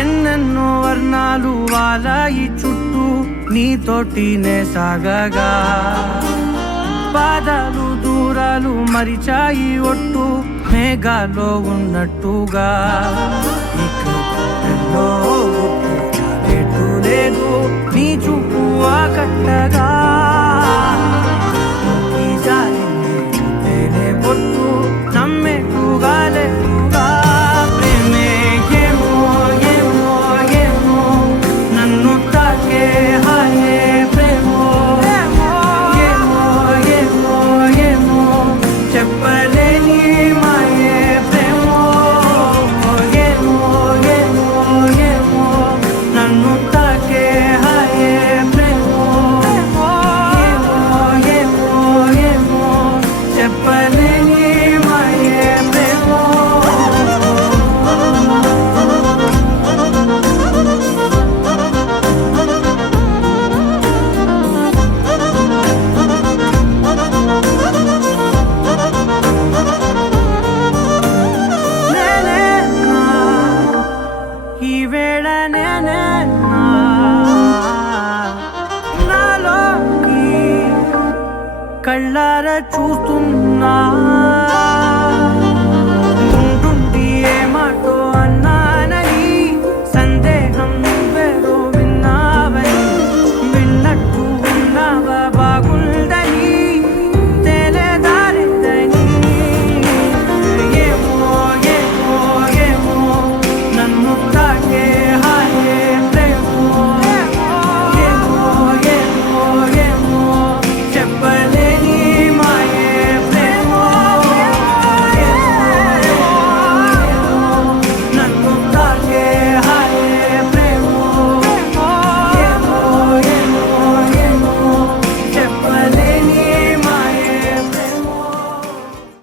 ఎన్నెన్నో వర్ణాలు వాలాయి చుట్టూ నీతోటినే సాగగా పాదాలు దూరాలు మరిచాయి ఒట్టు మేఘాలో ఉన్నట్టుగా ఇక ఎన్నో గుర్తు లేదు నీ చూపు ఆకట్టగా ఈ జాలిని చూస్తేనే పొట్టు నమ్మేట్టుగా లేదుగా ప్రేమే ఏమో ఏమో ఏమో నన్ను తాకే హాయే ప్రేమో ఏమో ఏమో ఏమో చెప్పలేని మాయే ప్రేమో ఏమో ఏమో ఏమో నన్ను తాకే హాయే ప్రేమో ఏమో ఏమో ఏమో చెప్పలేని మాయే ప్రేమో నేనేనా ఈ వేళ నేనేనా నాలోకి కళ్ళారా చూస్తున్నా